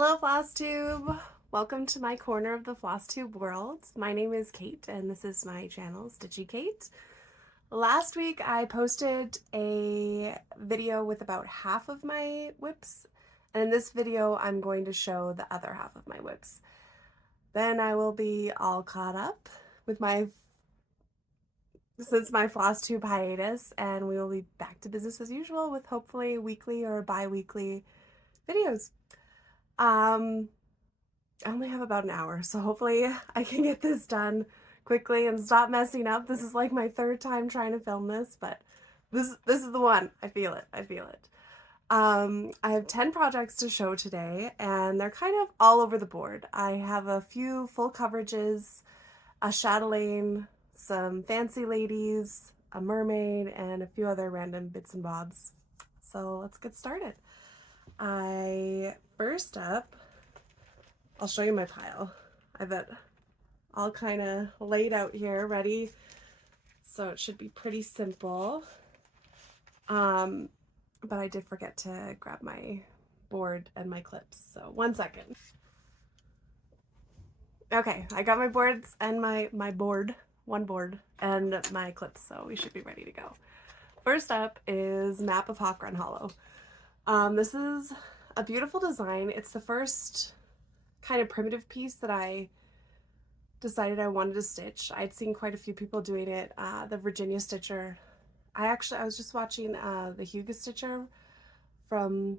Hello Flosstube! Welcome to my corner of the Flosstube world. My name is Kate and this is my channel, Stitchy Kate. Last week I posted a video with about half of my whips, and in this video I'm going to show the other half of my whips. Then I will be all caught up with my Flosstube hiatus, and we will be back to business as usual with hopefully weekly or bi-weekly videos. I only have about an hour, so hopefully I can get this done quickly and stop messing up. This is like my third time trying to film this, but this is the one. I feel it. I feel it. I have 10 projects to show today, and they're kind of all over the board. I have a few full coverages, a chatelaine, some fancy ladies, a mermaid, and a few other random bits and bobs. So let's get started. First up, I'll show you my pile. I have it all kind of laid out here, ready. So it should be pretty simple. But I did forget to grab my board and my clips. So 1 second. Okay, I got my boards and my board, one board, and my clips, so we should be ready to go. First up is Map of Hawk Run Hollow. This is a beautiful design. It's the first kind of primitive piece that I decided I wanted to stitch. I'd seen quite a few people doing it. The Virginia Stitcher. I was just watching the Hygge Stitcher from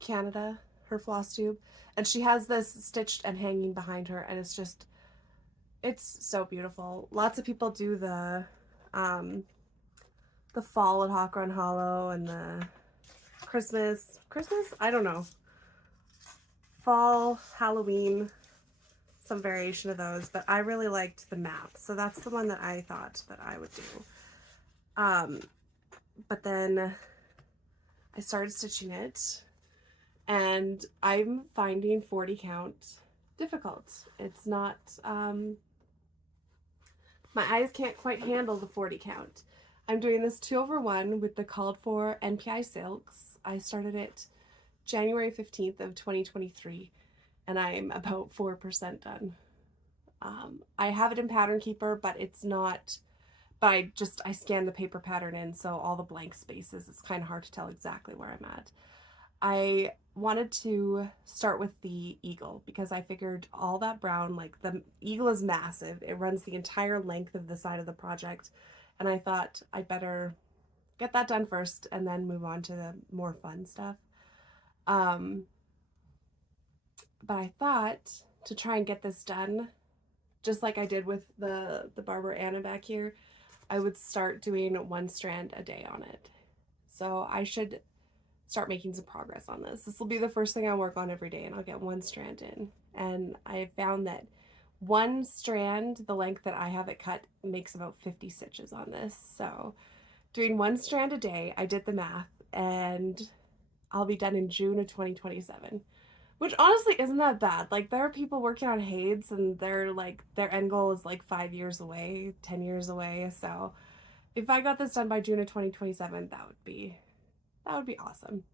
Canada, her Flosstube, and she has this stitched and hanging behind her, and it's so beautiful. Lots of people do the fall at Hawk Run Hollow and the Christmas, I don't know, fall, Halloween, some variation of those, but I really liked the map, so that's the one that I thought that I would do. But then I started stitching it, and I'm finding 40 count difficult. It's not, my eyes can't quite handle the 40 count. I'm doing this 2/1 with the called for NPI silks. I started it January 15th of 2023, and I'm about 4% done. I have it in Pattern Keeper, but it's not, but I scan the paper pattern in, so all the blank spaces, it's kind of hard to tell exactly where I'm at. I wanted to start with the eagle because I figured all that brown, like the eagle is massive. It runs the entire length of the side of the project, and I thought I'd better get that done first and then move on to the more fun stuff. But I thought to try and get this done, just like I did with the Barber Anna back here, I would start doing 1 strand a day on it. So I should start making some progress on this. This will be the first thing I work on every day, and I'll get 1 strand in. And I found that 1 strand, the length that I have it cut, makes about 50 stitches on this. So doing 1 strand a day, I did the math, and I'll be done in June of 2027. Which honestly isn't that bad. Like, there are people working on Hades and their end goal is like 5 years away, 10 years away. So if I got this done by June of 2027, that would be awesome.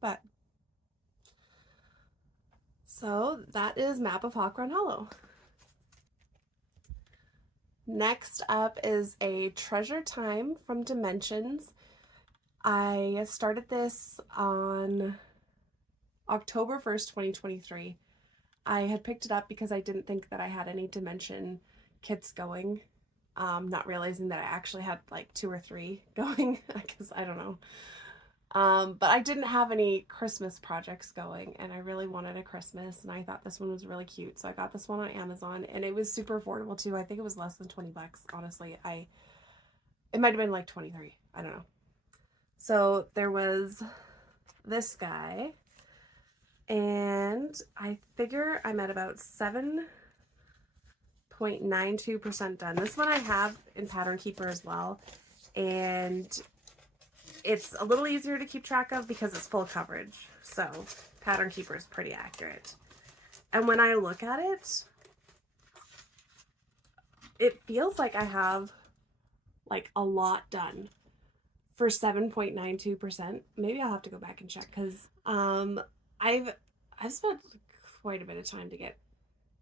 But so that is Map of Hawk Run Hollow. Next up is a Treasure Time from Dimensions. I started this on October 1st, 2023. I had picked it up because I didn't think that I had any Dimension kits going, not realizing that I actually had like 2 or 3 going, because I don't know. But I didn't have any Christmas projects going, and I really wanted a Christmas, and I thought this one was really cute, so I got this one on Amazon, and it was super affordable too. I think it was less than 20 bucks, honestly. It might have been like 23, I don't know. So there was this guy, and I figure I'm at about 7.92% done. This one I have in Pattern Keeper as well, and it's a little easier to keep track of because it's full coverage, so Pattern Keeper is pretty accurate. And when I look at it, it feels like I have like a lot done for 7.92%. Maybe I'll have to go back and check, because I've I've spent quite a bit of time to get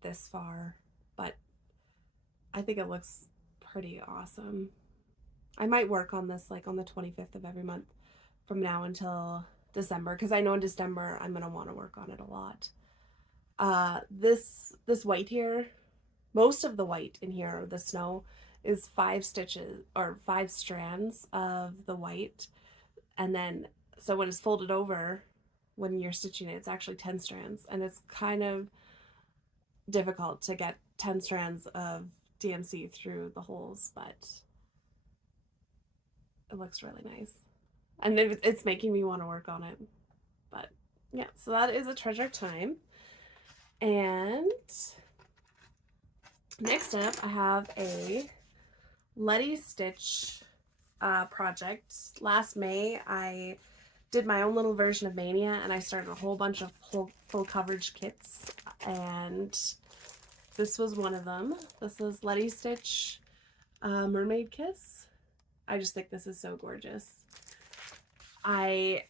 this far, but I think it looks pretty awesome. I might work on this like on the 25th of every month from now until December, because I know in December I'm going to want to work on it a lot. This white here, most of the white in here, the snow, is 5 stitches or 5 strands of the white, and then so when it's folded over, when you're stitching it, it's actually 10 strands, and it's kind of difficult to get 10 strands of DMC through the holes, but it looks really nice, and it's making me want to work on it. But yeah, so that is a treasure time. And next up, I have a LetiStitch project. Last May, I did my own little version of Mania, and I started a whole bunch of full coverage kits, and this was one of them. This is LetiStitch Mermaid Kiss. I just think this is so gorgeous. I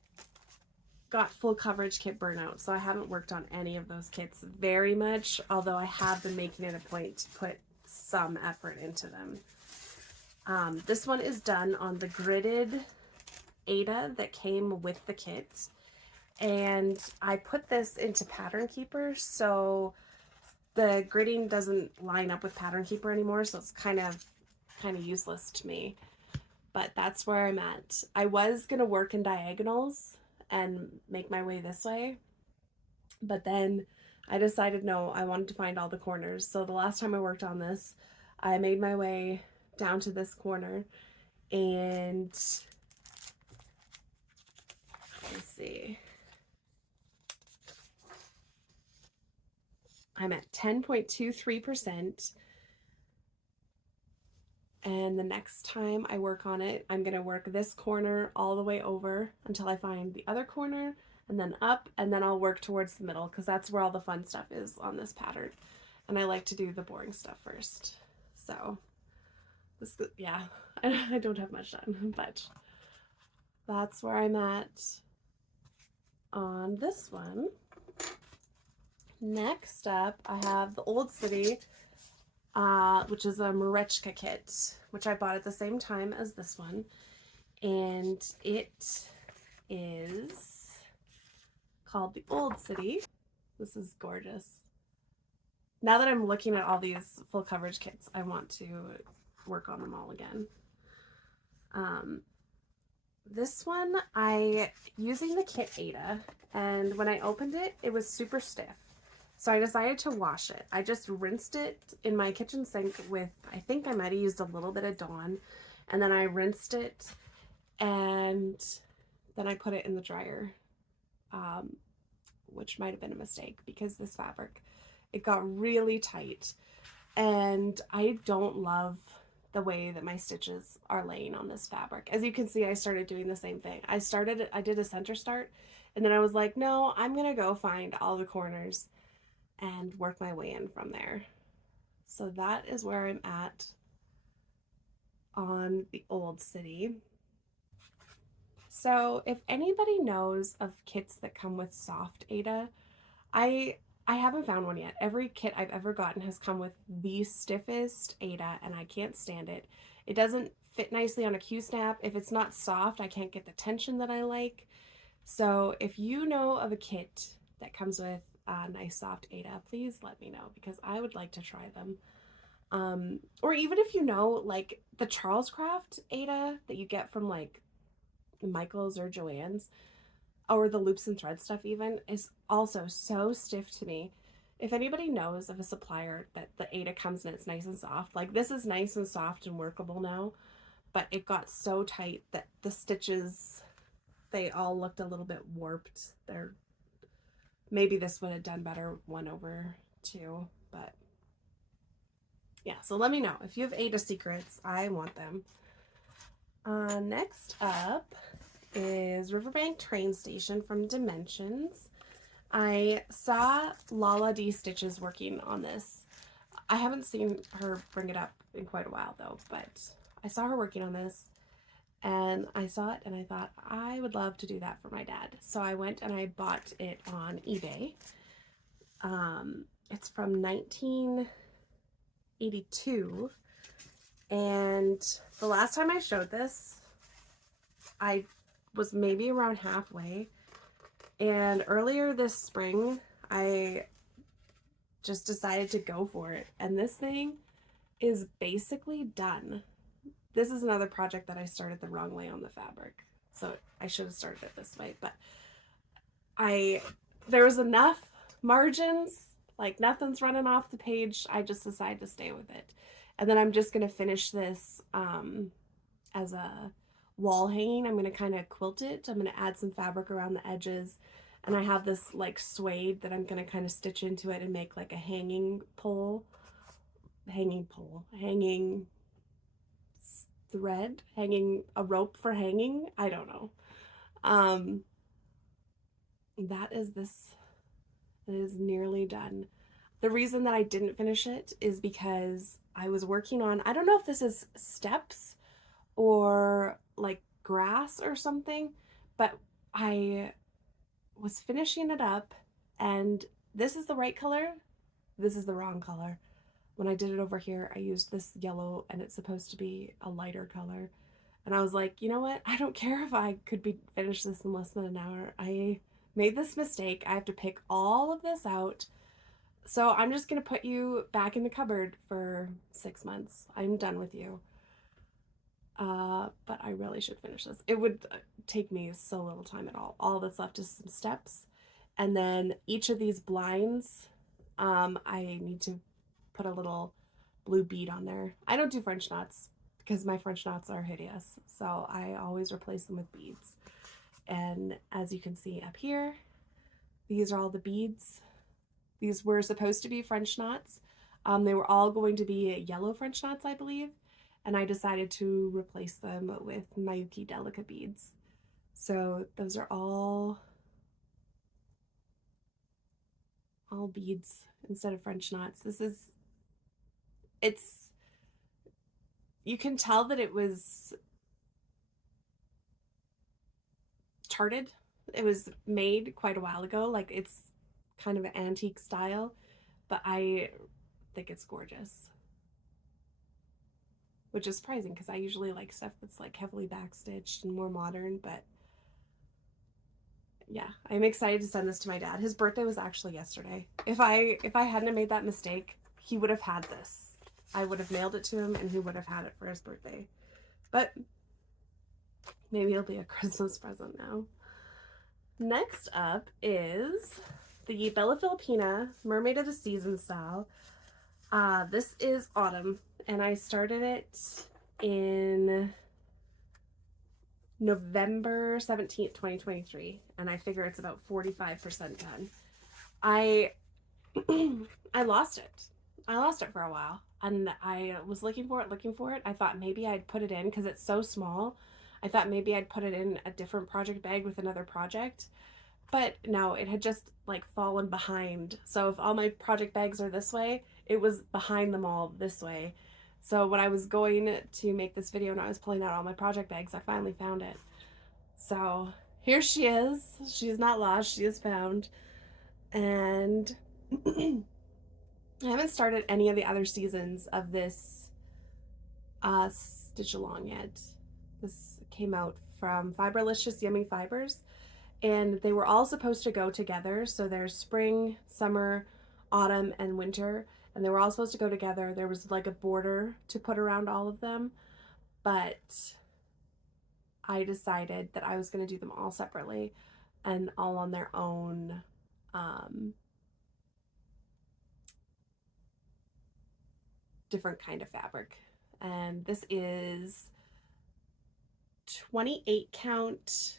got full coverage kit burnout, so I haven't worked on any of those kits very much, although I have been making it a point to put some effort into them. This one is done on the Gridded Aida that came with the kit, and I put this into Pattern Keeper, so the gridding doesn't line up with Pattern Keeper anymore, so it's kind of useless to me. But that's where I'm at. I was gonna work in diagonals and make my way this way, but then I decided no, I wanted to find all the corners. So the last time I worked on this, I made my way down to this corner, and let's see, I'm at 10.23%. And the next time I work on it, I'm going to work this corner all the way over until I find the other corner, and then up, and then I'll work towards the middle, because that's where all the fun stuff is on this pattern. And I like to do the boring stuff first. So, this, yeah, I don't have much done, but that's where I'm at on this one. Next up, I have the Old City, which is a Merejka Kit, which I bought at the same time as this one, and it is called the Old City. This is gorgeous. Now that I'm looking at all these full coverage kits, I want to work on them all again. This one, using the kit Aida, and when I opened it, it was super stiff. So I decided to wash it. I just rinsed it in my kitchen sink with, I think I might have used a little bit of Dawn, and then I rinsed it, and then I put it in the dryer, which might have been a mistake, because this fabric, it got really tight, and I don't love the way that my stitches are laying on this fabric. As you can see, I started doing the same thing. I did a center start, and then I was like, no, I'm gonna go find all the corners and work my way in from there. So that is where I'm at on the Old City. So if anybody knows of kits that come with soft Aida, I haven't found one yet. Every kit I've ever gotten has come with the stiffest Aida, and I can't stand it. It doesn't fit nicely on a Q-snap. If it's not soft, I can't get the tension that I like. So if you know of a kit that comes with nice soft Aida, please let me know, because I would like to try them. Or even if you know, like the Charles Craft Aida that you get from like Michael's or Joann's, or the loops and thread stuff even, is also so stiff to me. If anybody knows of a supplier that the Aida comes and it's nice and soft, like this is nice and soft and workable now, but it got so tight that the stitches, they all looked a little bit warped. Maybe this would have done better 1/2, but yeah, so let me know. If you have Aida secrets, I want them. Next up is Riverbank Train Station from Dimensions. I saw Laladee Stitches working on this. I haven't seen her bring it up in quite a while though, but I saw her working on this, and I saw it and I thought I would love to do that for my dad. So I went and I bought it on eBay, It's from 1982. And the last time I showed this, I was maybe around halfway. And earlier this spring, I just decided to go for it. And this thing is basically done. This is another project that I started the wrong way on the fabric. So I should have started it this way, but there was enough margins, like nothing's running off the page. I just decided to stay with it. And then I'm just going to finish this as a wall hanging. I'm going to kind of quilt it. I'm going to add some fabric around the edges. And I have this like suede that I'm going to kind of stitch into it and make like a hanging thread, hanging a rope for hanging. I don't know. That is this. It is nearly done. The reason that I didn't finish it is because I was working on, I don't know if this is steps or like grass or something, but I was finishing it up and this is the right color. This is the wrong color. When I did it over here, I used this yellow and it's supposed to be a lighter color. And I was like, you know what? I don't care if I could finish this in less than an hour. I made this mistake. I have to pick all of this out. So I'm just going to put you back in the cupboard for 6 months. I'm done with you. But I really should finish this. It would take me so little time at all. All that's left is some steps. And then each of these blinds, I need to put a little blue bead on there. I don't do French knots because my French knots are hideous. So I always replace them with beads. And as you can see up here, these are all the beads. These were supposed to be French knots. They were all going to be yellow French knots, I believe. And I decided to replace them with Mayuki Delica beads. So those are all beads instead of French knots. You can tell that it was charted. It was made quite a while ago. Like it's kind of an antique style, but I think it's gorgeous. Which is surprising because I usually like stuff that's like heavily backstitched and more modern, but yeah, I'm excited to send this to my dad. His birthday was actually yesterday. If I hadn't made that mistake, he would have had this. I would have mailed it to him and he would have had it for his birthday. But maybe it'll be a Christmas present now. Next up is the Bella Filipina Mermaid of the Season style. This is autumn and I started it in November 17th, 2023, and I figure it's about 45% done. I lost it. I lost it for a while, and I was looking for it. I thought maybe I'd put it in because it's so small. I thought maybe I'd put it in a different project bag with another project, but no, it had just like fallen behind. So if all my project bags are this way, it was behind them all this way. So when I was going to make this video and I was pulling out all my project bags, I finally found it. So here she is. She's not lost, she is found. And I haven't started any of the other seasons of this stitch along yet. This came out from Fiberlicious Yummy Fibers, and they were all supposed to go together. So there's spring, summer, autumn, and winter, and they were all supposed to go together. There was like a border to put around all of them, but I decided that I was going to do them all separately and all on their own different kind of fabric. And this is 28 count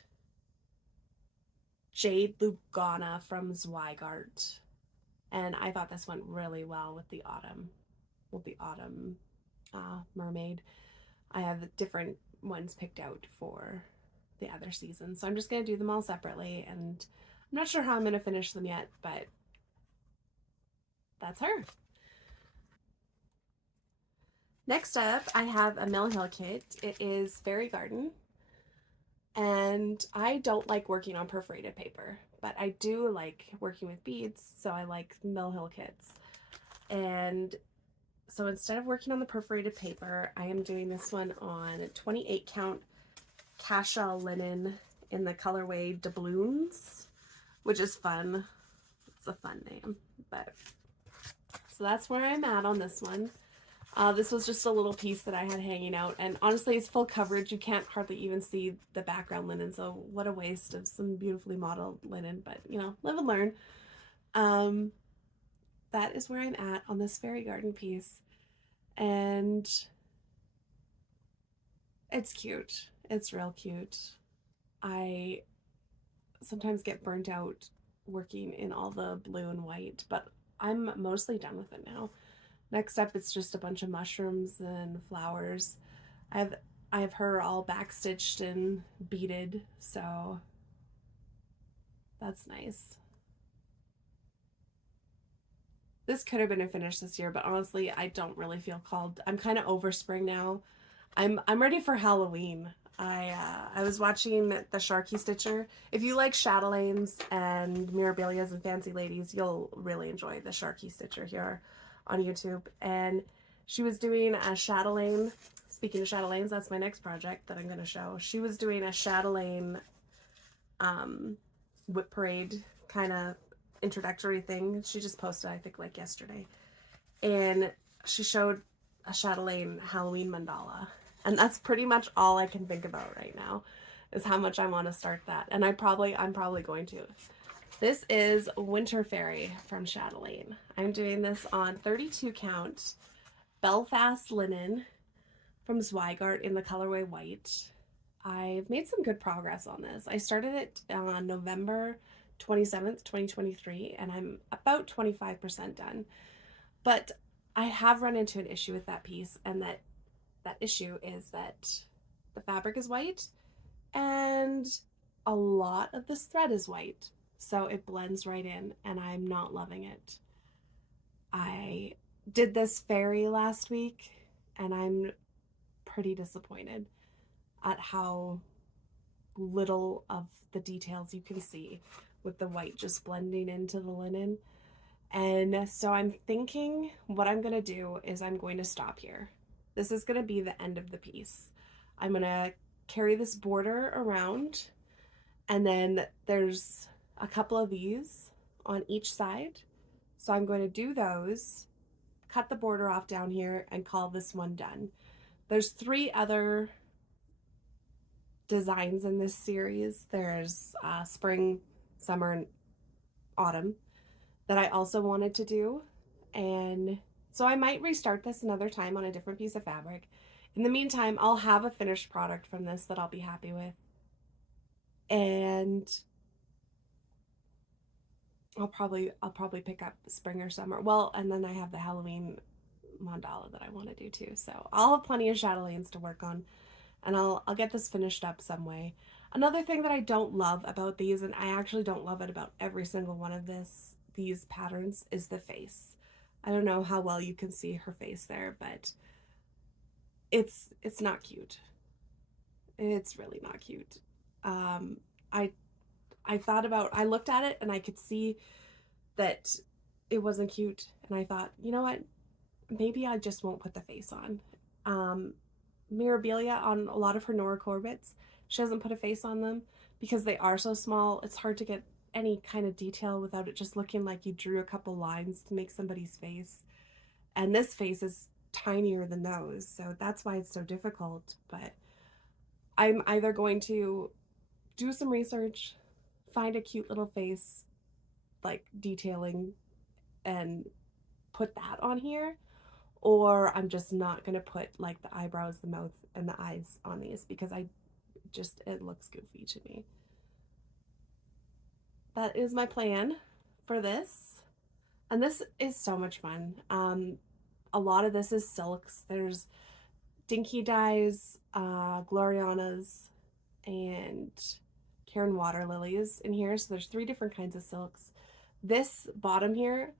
Jade Lugana from Zweigart. And I thought this went really well with the autumn mermaid. I have different ones picked out for the other season, so I'm just going to do them all separately, and I'm not sure how I'm going to finish them yet, but that's her. Next up, I have a Mill Hill kit. It is Fairy Garden, and I don't like working on perforated paper, but I do like working with beads, so I like Mill Hill kits. And so instead of working on the perforated paper, I am doing this one on 28 count Cashel linen in the colorway Dubloons, which is fun. It's a fun name, but so that's where I'm at on this one. This was just a little piece that I had hanging out, and honestly it's full coverage. You can't hardly even see the background linen, so what a waste of some beautifully modeled linen, but you know, live and learn. That is where I'm at on this fairy garden piece, and it's cute. It's real cute. I sometimes get burnt out working in all the blue and white, but I'm mostly done with it now. Next up, it's just a bunch of mushrooms and flowers. I have her all backstitched and beaded, so that's nice. This could have been a finish this year, but honestly, I don't really feel called. I'm kind of over spring now. I'm ready for Halloween. I was watching the Sharky Stitcher. If you like Chatelaines and Mirabilias and Fancy Ladies, you'll really enjoy the Sharky Stitcher here on YouTube. And she was doing a Chatelaine. Speaking of Chatelaines, that's my next project that I'm going to show. She was doing a Chatelaine whip parade kind of introductory thing. She just posted, I think, like yesterday. And she showed a Chatelaine Halloween mandala. And that's pretty much all I can think about right now, is how much I want to start that. And I'm probably going to. This is Winter Fairy from Chatelaine. I'm doing this on 32 count Belfast linen from Zweigart in the colorway white. I've made some good progress on this. I started it on November 27th, 2023, and I'm about 25% done. But I have run into an issue with that piece, and that issue is that the fabric is white and a lot of this thread is white, so it blends right in, and I'm not loving it. I did this fairy last week, and I'm pretty disappointed at how little of the details you can see with the white just blending into the linen. And so I'm thinking what I'm going to do is I'm going to stop here. This is going to be the end of the piece. I'm going to carry this border around, and then there's a couple of these on each side. So I'm going to do those, cut the border off down here, and call this one done. There's 3 other designs in this series. There's spring, summer, and autumn that I also wanted to do, and so I might restart this another time on a different piece of fabric. In the meantime, I'll have a finished product from this that I'll be happy with, and I'll probably pick up spring or summer. Well, and then I have the Halloween mandala that I want to do too, so I'll have plenty of Chatelaines to work on, and I'll get this finished up some way. Another thing that I don't love about these, and I actually don't love it about every single one of these patterns, is the face. I don't know how well you can see her face there, but it's not cute. It's really not cute. I thought about, I looked at it and I could see that it wasn't cute, and I thought, you know what, maybe I just won't put the face on. Mirabilia, on a lot of her Nora Corbetts, she doesn't put a face on them because they are so small. It's hard to get any kind of detail without it just looking like you drew a couple lines to make somebody's face. And this face is tinier than those, so that's why it's so difficult. But I'm either going to do some research, find a cute little face, like detailing, and put that on here, or I'm just not going to put like the eyebrows, the mouth, and the eyes on these because it looks goofy to me. That is my plan for this. And this is so much fun. A lot of this is silks. There's Dinky Dyes, Glorianas, and Karen Water Lilies in here. So there's 3 different kinds of silks. This bottom here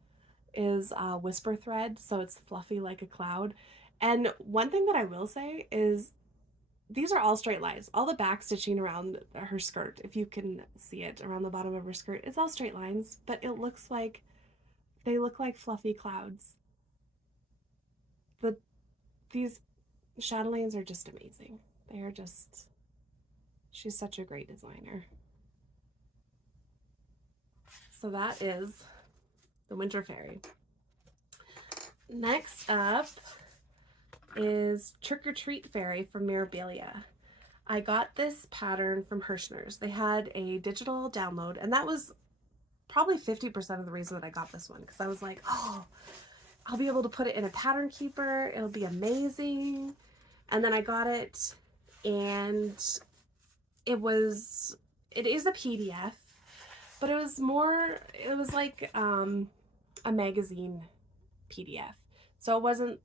is whisper thread, so it's fluffy like a cloud. And one thing that I will say is these are all straight lines. All the back stitching around her skirt, if you can see it around the bottom of her skirt, it's all straight lines, but it looks like they look like fluffy clouds. These Chatelaines are just amazing. They are just, she's such a great designer. So that is the Winter Fairy. Next up is Trick or Treat Fairy from Mirabilia. I got this pattern from Hirschner's. They had a digital download, and that was probably 50% of the reason that I got this one, because I was like, oh, I'll be able to put it in a pattern keeper. It'll be amazing. And then I got it, and it is a PDF, but it was like a magazine PDF. So it wasn't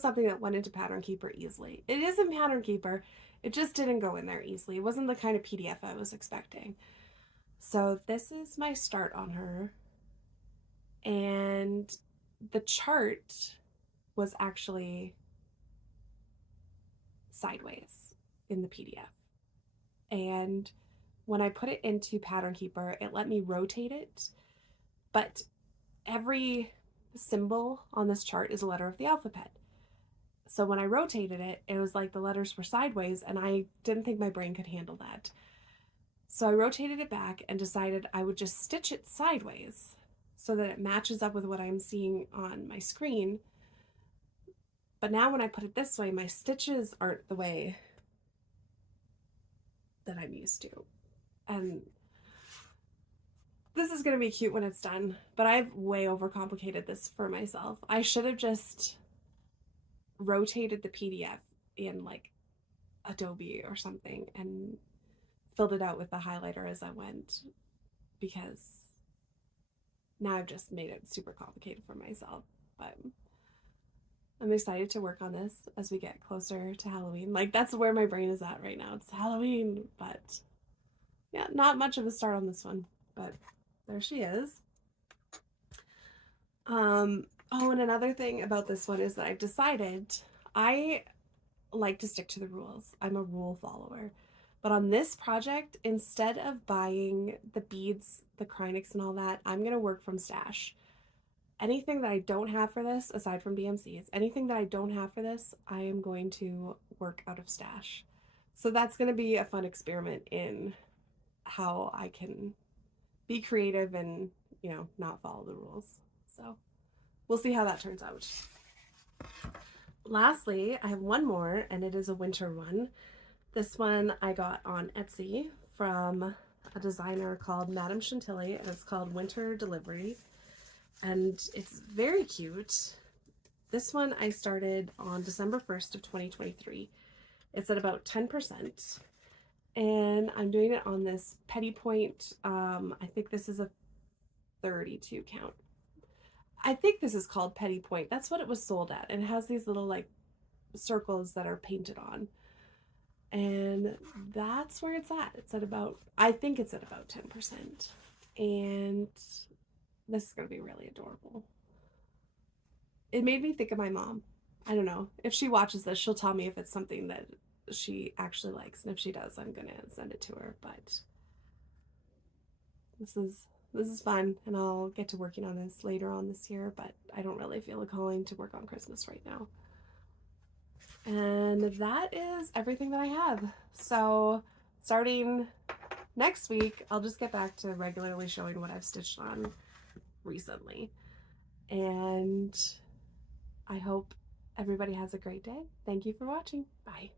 something that went into Pattern Keeper easily. It is in Pattern Keeper, it just didn't go in there easily. It wasn't the kind of PDF I was expecting. So this is my start on her. And the chart was actually sideways in the PDF. And when I put it into Pattern Keeper, it let me rotate it, but every symbol on this chart is a letter of the alphabet. So when I rotated it, it was like the letters were sideways, and I didn't think my brain could handle that. So I rotated it back and decided I would just stitch it sideways so that it matches up with what I'm seeing on my screen. But now when I put it this way, my stitches aren't the way that I'm used to. And this is going to be cute when it's done, but I've way overcomplicated this for myself. I should have just rotated the PDF in like Adobe or something and filled it out with the highlighter as I went, because now I've just made it super complicated for myself. But I'm excited to work on this as we get closer to Halloween. Like, that's where my brain is at right now. It's Halloween, but yeah, not much of a start on this one, but there she is. Oh, and another thing about this one is that I've decided I like to stick to the rules. I'm a rule follower. But on this project, instead of buying the beads, the Krynics and all that, I'm going to work from stash. Anything that I don't have for this, aside from BMCs, anything that I don't have for this, I am going to work out of stash. So that's going to be a fun experiment in how I can be creative and, you know, not follow the rules. So we'll see how that turns out. Lastly, I have one more, and it is a winter one. This one I got on Etsy from a designer called Madame Chantilly, and it's called Winter Delivery, and it's very cute. This one I started on December 1st of 2023. It's at about 10%, and I'm doing it on this petit point. I think this is a 32 count. I think this is called petit point. That's what it was sold at, and it has these little like circles that are painted on. And that's where it's at. It's at about, I think it's at about 10%. And this is going to be really adorable. It made me think of my mom. I don't know. If she watches this, she'll tell me if it's something that she actually likes. And if she does, I'm going to send it to her. But this is fun. And I'll get to working on this later on this year. But I don't really feel a calling to work on Christmas right now. And that is everything that I have. So starting next week, I'll just get back to regularly showing what I've stitched on recently. And I hope everybody has a great day. Thank you for watching. Bye.